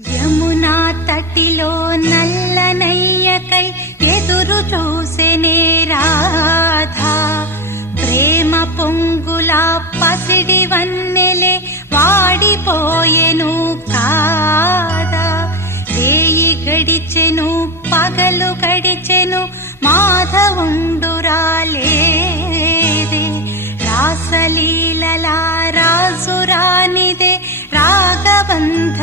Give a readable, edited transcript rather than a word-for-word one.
యమునా తటిలో నల్లనయ్యకై ఎదురు చూసెనే రాధా, ప్రేమ పొంగుల పసిడి వన్నెలే వాడిపోయెను కాదా. రేయి గడిచెను పగలు గడిచెను మాధవుండురాలేదే, రాసలీలలా రాజురానిదే రాగబంధ